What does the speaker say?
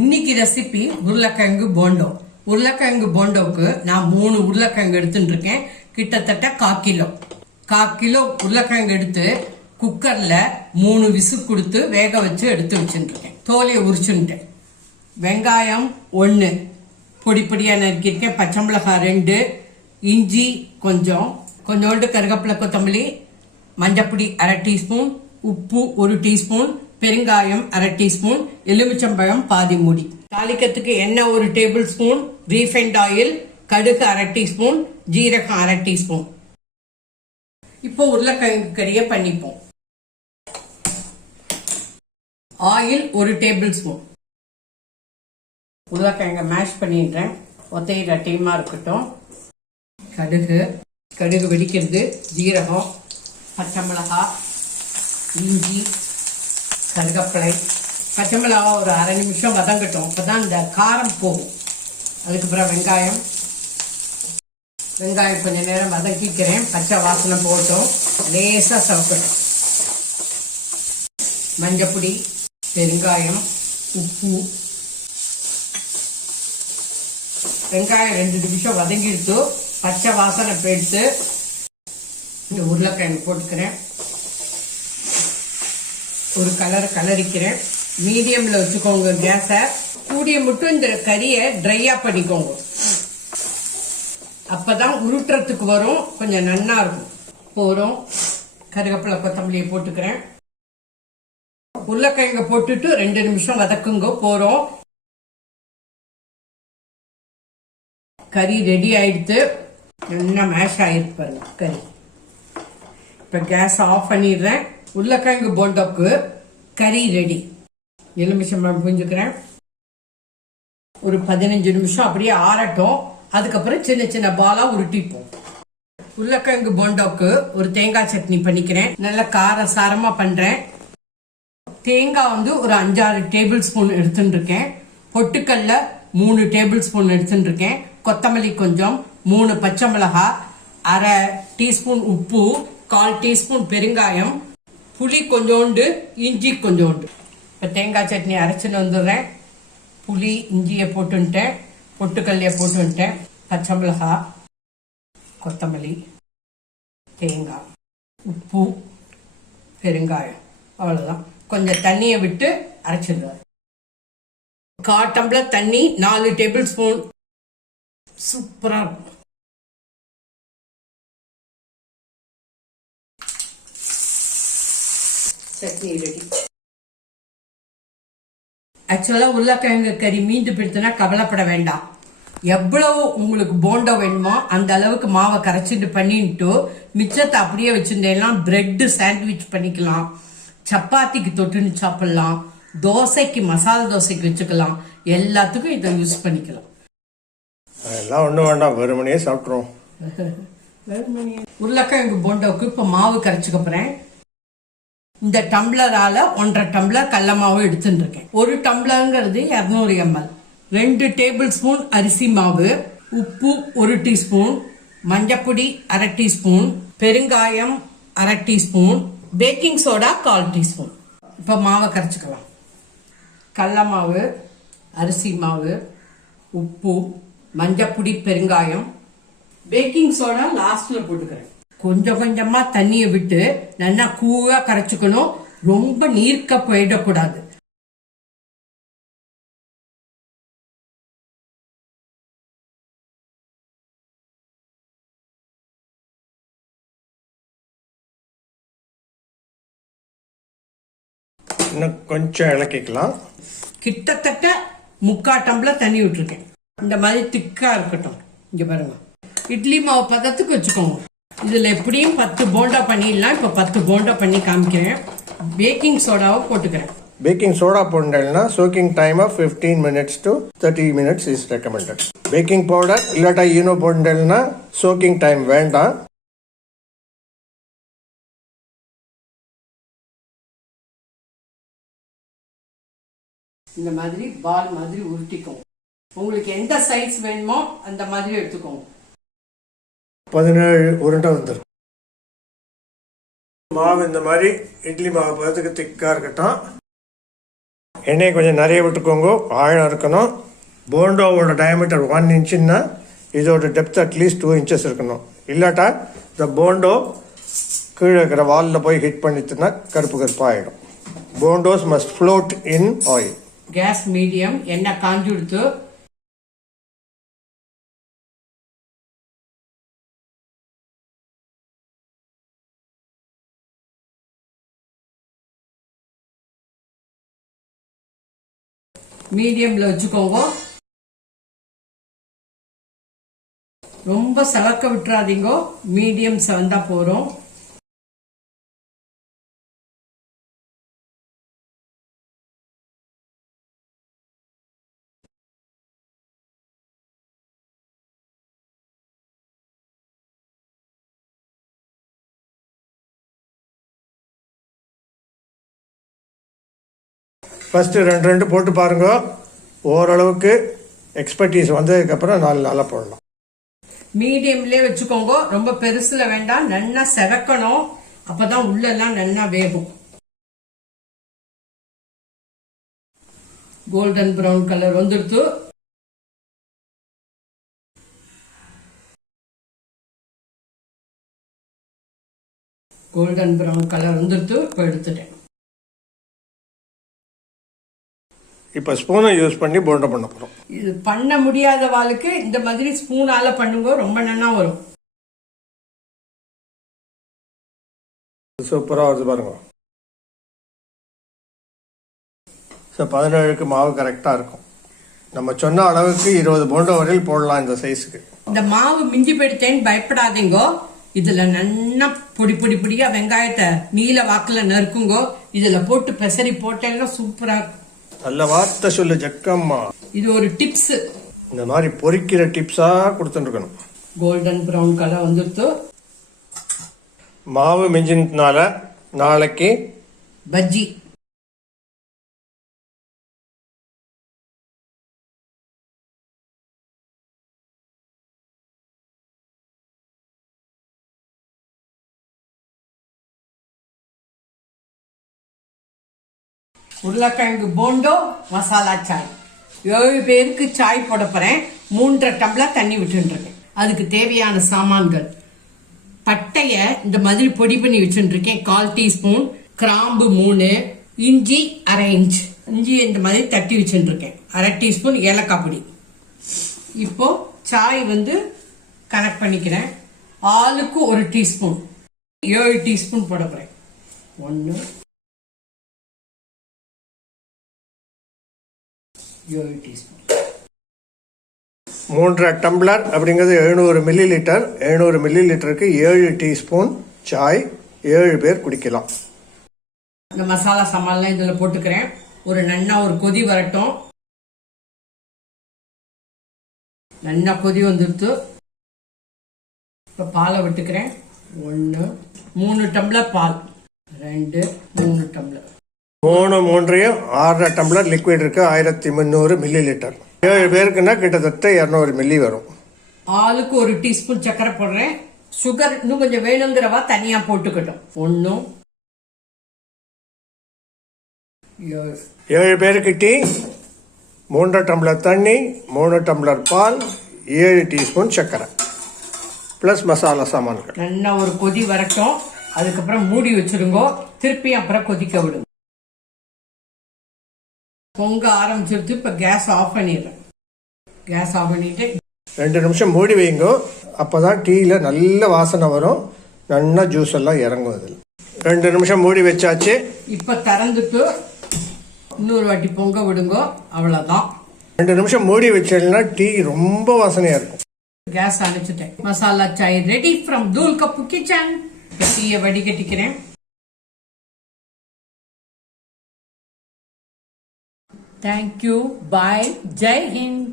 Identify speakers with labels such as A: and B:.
A: இன்னைக்கு ரெசிபி உருளைக்கிழங்கு போண்டோ. உருளைக்கிழங்கு போண்டோவுக்கு நான் மூணு உருளைக்கிழங்கு எடுத்துட்டு இருக்கேன் கிட்டத்தட்ட கா கிலோ. கா கிலோ உருளைக்கிழங்கு எடுத்து குக்கர்ல மூணு விசு கொடுத்து வேக வச்சு எடுத்து வச்சுட்டு தோலையை உரிச்சுட்டேன் வெங்காயம் ஒன்று பொடி பொடியாக நறுக்கியிருக்கேன். பச்சை மிளகாய் ரெண்டு. இஞ்சி கொஞ்சம். கொஞ்சோண்டு கருகப்பில கொத்தமல்லி மஞ்சப்பொடி அரை டீஸ்பூன். உப்பு ஒரு டீஸ்பூன். பெருங்காயம் அரை டீஸ்பூன் எலுமிச்சம்பழம் பாதி மூடி. தாளிக்கிறதுக்கு எண்ணெய் ஒரு டேபிள் ஸ்பூன் ரீஃபைண்ட் ஆயில் கடுகு அரை டீஸ்பூன் ஜீரகம் அரை டீஸ்பூன். இப்போ உருளைக்கிழங்கு கறியை பண்ணிப்போம். ஆயில் ஒரு டேபிள் ஸ்பூன் உருளைக்கிழங்கை மேஷ் பண்ணிடுறேன். ஒத்தையிற டீமாக இருக்கட்டும். கடுகு. கடுகு வெடிக்கிறது. ஜீரகம் பச்சை மிளகாய் இஞ்சி கருகப்பிலை பச்சை மிளகாய் ஒரு அரை நிமிஷம் வதங்கட்டும். அப்பதான் இந்த காரம் போகும். அதுக்கப்புறம் வெங்காயம். வெங்காயம் கொஞ்ச நேரம் வதக்கிக்கிறேன். பச்சை வாசனை போட்டோம் லேசாக சவக்கட்டும். மஞ்சப்பொடி பெருங்காயம் உப்பு. வெங்காயம் ரெண்டு நிமிஷம் வதங்கிடுத்து பச்சை வாசனை போயிடுத்து இந்த உருளைக்கிழங்கு போட்டுக்கிறேன். ஒரு கலர் கலரிக்கிறேன். மீடியம்ல வச்சுக்கோங்க கேஸை கூடிய மட்டும் இந்த கறியை ட்ரையா பண்ணிக்கோங்க. அப்பதான் உருட்டுறதுக்கு வரும். கொஞ்சம் நன்னா இருக்கும். போறோம் கருவேப்பிலை கொத்தமல்லியை போட்டுக்கிறேன். உருளைக்கிழங்க போட்டுட்டு ரெண்டு நிமிஷம் வதக்குங்க. போறோம் கறி ரெடி ஆயிடுத்து. நல்லா மேஷ் ஆயிருக்கு பாருங்க கறி. இப்போ கேஸ் ஆஃப் பண்ணிடுறேன். உருளைக்கிழங்கு போண்டோக்கு கறி ரெடி எலுமிச்சம்பழம் புரிஞ்சுக்கிறேன். ஒரு பதினஞ்சு நிமிஷம் அப்படியே ஆறட்டும். அதுக்கப்புறம் சின்ன சின்ன பாலா உருட்டிப்போம். உருளைக்கிழங்கு போண்டோக்கு ஒரு தேங்காய் சட்னி பண்ணிக்கிறேன். நல்ல கார சாரமா பண்றேன். தேங்காய் வந்து ஒரு அஞ்சாறு டேபிள் ஸ்பூன் எடுத்துட்டு இருக்கேன் பொட்டுக்கல்ல மூணு டேபிள் ஸ்பூன் எடுத்துட்டு இருக்கேன் கொத்தமல்லி கொஞ்சம் மூணு பச்சை மிளகாய் அரை டீஸ்பூன் உப்பு கால் டீஸ்பூன் பெருங்காயம் புளி கொஞ்சோண்டு இஞ்சி கொஞ்சோண்டு. இப்போ தேங்காய் சட்னி அரைச்சின்னு வந்துடுறேன். புளி இஞ்சியை போட்டுன்ட்டேன் பொட்டுக்கல்லையை போட்டுன்ட்டேன் பச்சை மிளகா கொத்தமல்லி தேங்காய் உப்பு பெருங்காயம் அவ்வளோதான் கொஞ்சம் தண்ணியை விட்டு அரைச்சிடுவேன் கால் டம்ளர் தண்ணி நாலு டேபிள் ஸ்பூன். சூப்பராக இருக்கும். சட்னி ரெடி ஆக்சுவலா உருளைக்கிழங்கு கறி மீண்டு பிடித்தனா கவலைப்பட வேண்டாம். எவ்வளவு உங்களுக்கு போண்டா வேணுமோ அந்த அளவுக்கு மாவை கரைச்சிட்டு பண்ணிட்டு மிச்சத்தை அப்படியே வச்சிருந்தேன்னா பிரெட் சாண்ட்விச் பண்ணிக்கலாம். சப்பாத்திக்கு தொட்டுன்னு சாப்பிடலாம். தோசைக்கு மசாலா தோசைக்கு வச்சுக்கலாம். எல்லாத்துக்கும் இதை யூஸ் பண்ணிக்கலாம்.
B: அதெல்லாம் ஒன்றும் வேண்டாம். வெறுமனையே சாப்பிட்ருவோம்
A: உருளைக்கிழங்கு போண்டாவுக்கு இப்போ மாவு கரைச்சிக்க போறேன். இந்த டம்ளரால ஒன்றரை டம்ளர் கடல மாவு எடுத்துட்டு இருக்கேன் ஒரு டம்ளருங்கிறது இரநூறு எம்எல் ரெண்டு டேபிள் ஸ்பூன் அரிசி மாவு உப்பு ஒரு டீஸ்பூன் மஞ்சப்பொடி அரை டீஸ்பூன் பெருங்காயம் அரை டீஸ்பூன் பேக்கிங் சோடா கால் டீஸ்பூன். இப்போ மாவை கரைச்சிக்கலாம். கடல மாவு அரிசி மாவு உப்பு மஞ்சப்பொடி பெருங்காயம். பேக்கிங் சோடா லாஸ்ட்ல போட்டுக்கிறேன். கொஞ்சம் கொஞ்சமா தண்ணியை விட்டு நல்லா கூவா கரைச்சுக்கணும். ரொம்ப நீர்க்க போயிடக்கூடாது.
B: இன்னும் கொஞ்சம் இலக்கிக்கலாம்.
A: கிட்டத்தட்ட முக்கா டம்ளர் தண்ணி விட்டுருக்கேன். இந்த மாதிரி திக்கா இருக்கட்டும். இங்க பாருங்க. இட்லி மாவு பதத்துக்கு வச்சுக்கோங்க. இதுல எப்படியும் பத்து போண்டா பண்ணிடலாம். இப்ப பத்து போண்டா பண்ணி காமிக்கிறேன். பேக்கிங் சோடாவை போட்டுக்கிறேன்.
B: Baking soda போண்டல்னா soaking time of fifteen minutes to thirty minutes is recommended baking powder இல்லாட்டா ஈனோ போண்டல்னா சோக்கிங் டைம் வேண்டாம்.
A: இந்த மாதிரி பால் மாதிரி உருட்டிக்கோங்க. உங்களுக்கு எந்த சைஸ் வேணுமோ அந்த மாதிரி எடுத்துக்கோங்க.
B: பதினேழு உருண்டை வந்துடும் மாவு இந்த மாதிரி இட்லி மாவு பதத்துக்கு திக்காக இருக்கட்டும். எண்ணெயை கொஞ்சம் நிறைய விட்டுக்கோங்க. ஆழம் இருக்கணும். போண்டோவோட டயமீட்டர் ஒன் இன்ச்சுன்னா இதோட டெப்த் அட்லீஸ்ட் டூ இன்ச்சஸ் இருக்கணும். இல்லாட்டா இந்த போண்டோ கீழே இருக்கிற வாலில் போய் ஹிட் பண்ணிட்டுனா கருப்பு கருப்பாக ஆகிடும் bondas must float in oil
A: gas medium எண்ணெய் காஞ்சி மீடியம்ல வச்சுக்கோங்க. ரொம்ப சலக்க விட்டுறாதீங்க. மீடியம் செவந்தா போறோம்
B: ஃபஸ்ட்டு ரெண்டு ரெண்டு போட்டு பாருங்க. ஓரளவுக்கு எக்ஸ்பர்டீஸ் வந்ததுக்கப்புறம் நாலு நாளாக போடலாம்.
A: மீடியம்லேயே வச்சுக்கோங்க. ரொம்ப பெருசில் வேண்டாம். நல்லா செவக்கணும். அப்போ தான் உள்ளெல்லாம் நல்லா வேகும். கோல்டன் ப்ரௌன் கலர் வந்துடுத்து. கோல்டன் ப்ரௌன் கலர் வந்துடுத்து. இப்போ எடுத்துட்டேன்.
B: இப்போ ஸ்பூனை யூஸ் பண்ணி போண்டா பண்ண போகிறோம்
A: இது பண்ண முடியாத வாளுக்கு இந்த மாதிரி ஸ்பூனால பண்ணுங்க ரொம்ப நன்னா வரும்.
B: சூப்பராக வருது பாருங்க. ஸோ பதினேழுக்கு மாவு கரெக்டாக இருக்கும். நம்ம சொன்ன அளவுக்கு இருபது போண்டா வரையில் போடலாம் இந்த சைஸுக்கு
A: இந்த மாவு மிஞ்சி போயிடுத்தேன்னு பயப்படாதீங்கோ. இதுல நன்னா பொடி பொடி பொடியா வெங்காயத்தை நீல வாக்குல நறுக்குங்கோ. இதுல போட்டு பெசரி போட்டேன்னா சூப்பரா இருக்கும்.
B: நல்ல வார்த்தை சொல்லு ஜக்கம்மா.
A: இது ஒரு டிப்ஸ்
B: இந்த மாதிரி பொரிக்கிற டிப்ஸாக கொடுத்துட்டுருக்கணும்.
A: கோல்டன் பிரவுன் கலர் வந்துடுத்து
B: மாவு மிஞ்சினதுனால நாளைக்கு
A: பஜ்ஜி. உருளைக்கிழங்கு போண்டோ மசாலா சாய். ஏழு பேருக்கு சாய் போட போகிறேன் மூன்றரை டம்ளர் தண்ணி விட்டுருக்கேன். அதுக்கு தேவையான சாமான்கள். பட்டையை இந்த மாதிரி பொடி பண்ணி வச்சுருக்கேன். கால் டீஸ்பூன் கிராம்பு மூணு இஞ்சி அரை இன்ச். இஞ்சி இந்த மாதிரி தட்டி வச்சுருக்கேன். அரை டீஸ்பூன் ஏலக்காய் பொடி. இப்போ சாய் வந்து கனெக்ட் பண்ணிக்கிறேன். ஆளுக்கு ஒரு டீஸ்பூன். ஏழு டீஸ்பூன் போட போகிறேன் ஒன்று ஏழு டீஸ்பூன்
B: மூன்றரை டம்ளர் அப்படிங்கிறது எழுநூறு மில்லி லிட்டர் எழுநூறு மில்லி லிட்டருக்கு ஏழு டீஸ்பூன் சாய் ஏழு பேர் குடிக்கலாம்.
A: இந்த மசாலா சாமான்லாம் இதில் போட்டுக்கிறேன். ஒரு நன்னா ஒரு கொதி வரட்டும். நன்னா கொதி வந்துடுத்து இப்போ பாலை விட்டுக்கிறேன். ஒன்று மூணு டம்ளர் பால். ரெண்டு மூணு டம்ளர்.
B: மூணு மூன்றையும் ஆறரை டம்ளர் லிக்விட் இருக்கு ஆயிரத்தி முந்நூறு மில்லி லிட்டர் ஏழு பேருக்குன்னா கிட்டத்தட்ட இரநூறு மில்லி வரும்.
A: ஆளுக்கு ஒரு டீஸ்பூன் சர்க்கரை போடுறேன். சுகர் இன்னும் கொஞ்சம் வேணுங்கிறவா தனியா போட்டுக்கட்டும். ஒன்றும் ஏழு
B: ஏழு பேருக்கு டீ மூன்றரை டம்ளர் தண்ணி மூணு டம்ளர் பால் ஏழு டீஸ்பூன் சர்க்கரை. ப்ளஸ் மசாலா சாமான்கள்.
A: நல்லா ஒரு கொதி வரட்டும். அதுக்கப்புறம் மூடி வச்சிருங்கோ. திருப்பி அப்புறம் கொதிக்க விடுங்க. பொங்க ஆரம்பிச்சிருச்சு இப்ப கேஸ் ஆஃப் பண்ணிடுறேன். கேஸ் ஆஃப் பண்ணிட்டு
B: ரெண்டு நிமிஷம் மூடி வைங்க. அப்பதான் டீல நல்ல வாசனை வரும். நல்லா ஜூஸ் எல்லாம் இறங்கும் அதில். ரெண்டு நிமிஷம் மூடி வச்சாச்சு.
A: இப்ப திறந்துட்டு இன்னொரு வாட்டி பொங்க விடுங்கோ. அவ்வளவுதான்.
B: ரெண்டு நிமிஷம் மூடி வச்சேன்னா டீ ரொம்ப வாசனையா இருக்கும்.
A: Gas அணைச்சிட்டேன். Masala chai ready from Thool cup kitchen டீயை வடிகட்டிக்கிறேன். Thank you bye Jai Hind